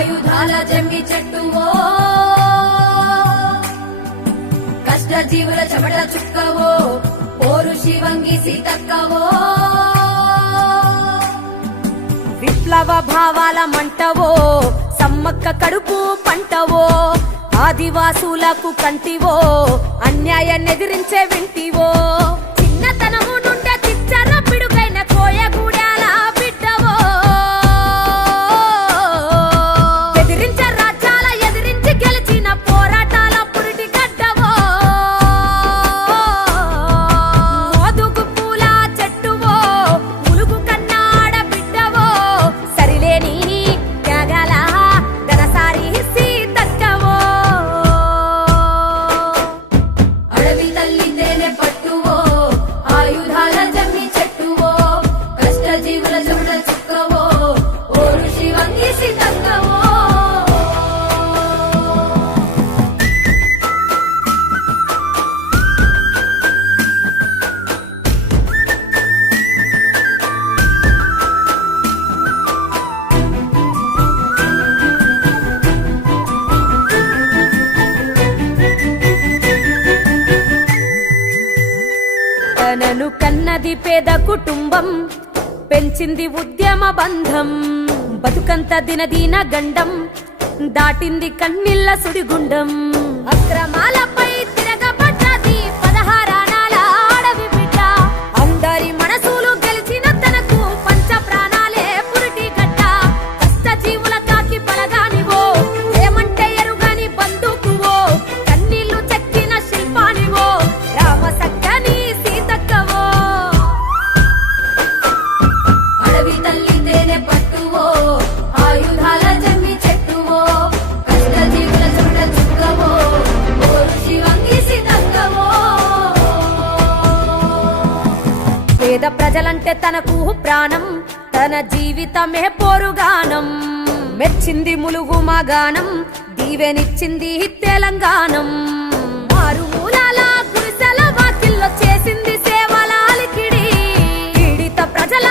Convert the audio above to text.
ఆయుధాల జమ్మి చెట్టువో కష్ట జీవుల చెమట చుక్కవో పోరు శివంగి సీతక్కవో విప్లవ భావాల మంటవో సమ్మక్క కడుపు పంటవో ఆదివాసులకు కంటివో అన్యాయాన్నెదిరించే వింటివో చిన్నతనము నుండే చిచ్చర పిడుగైన కోయగూడాల బిడ్డవో ఎదిరించే రాజ్యాల ఎదిరించి గెలిచిన పోరాటాల పురిటి గడ్డవో మోదుగు పూల చెట్టువో ములుగు కన్నాడ బిడ్డవో సరిలేని త్యాగాల ఘనసారి సీతక్కవో అడవి తల్లి తేనె పట్టువో ఆయుధాల జమ్మి చెట్టువో కష్ట జీవుల చెమట చుక్కవో పోరు శివంగి సీతక్కవో తనను కన్నది పేద కుటుంబం పెంచింది ఉద్యమ బంధం బతుకంత దినదీన గండం దాటింది కన్నీళ్ళ సుడిగుండం అక్రమాలపై తిరగబడ్డది 16 ఆనాల అడవి బిడ్డ అందరి మనసులు గెలిచిన తనకు పంచ ప్రాణాలే పురిటి గడ్డ కష్ట జీవుల కాకి బలగానివో ఏమంటే ఎరుగని బంధుకువో కన్నీళ్లు చెక్కిన శిల్పానివో రామసక్కని సీతక్కవో అడవి తల్లి తేనె పట్టువో ఆయుధాల జమ్మి చెట్టువో కష్ట జీవుల చెమట చుక్కవో పోరు శివంగి సీతక్కవో పేద ప్రజలంటే తనకు ప్రాణం తన జీవితమే పోరుగానం మెచ్చింది ములుగు మాగానం దీవెనిచ్చింది తెలంగాణం మారుమూలాల గుడిసెల వాకిల్లో చేసింది సేవల అలికిడి పీడిత ప్రజల